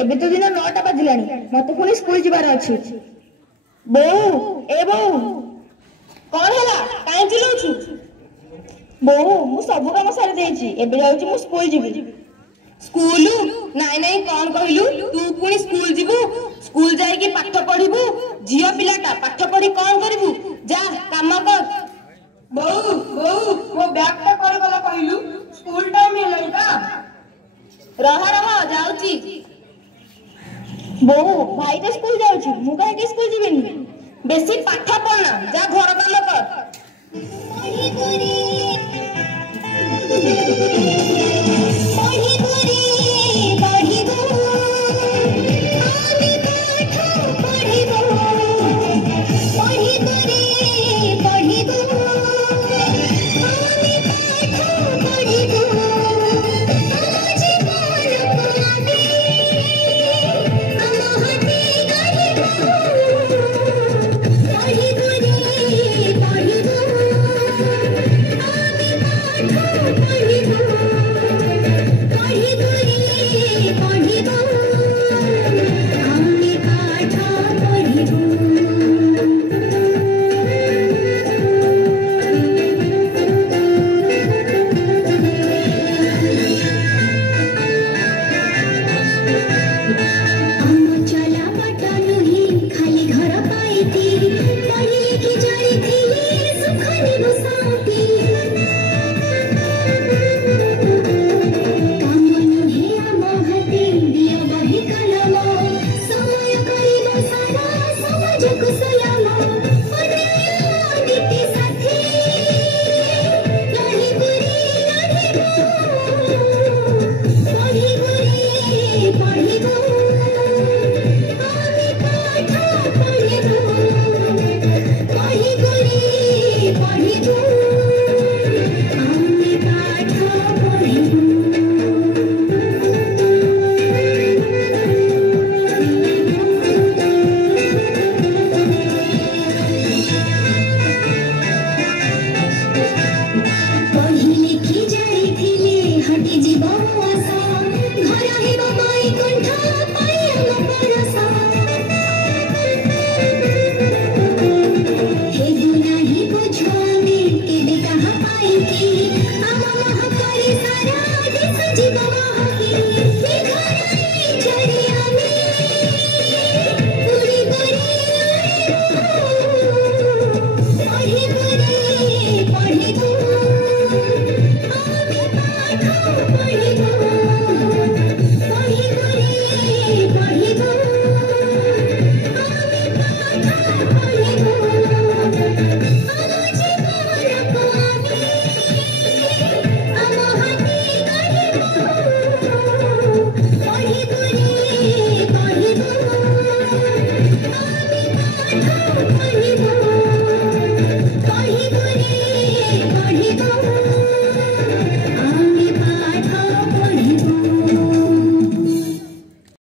एबे तो दिन 9टा बाजिलानी मते पुणी स्कूल जिबार अछि। बोऊ ए बोऊ कोन हला काहे चिलौछु? बोऊ मु सब काम सारी देछि एबे जाउछि मु स्कूल जिबि। स्कूल नाई नाई कौन कहलु तू पुणी स्कूल जीवु स्कूल जाई कि पाठ पढ़िबु झियो पिलाटा पाठ पढ़ी कौन करिबु जा काम कर। बोऊ बोऊ मो बैग टा कर गला कहलु स्कूल टाइम हेलानी का रह रह जाउची। बोऊ भाई तो स्कूल जाउची मु काहे कि स्कूल जीबेनी बेसी पाठ पढ़ना जा घर काम कर। पढ़ी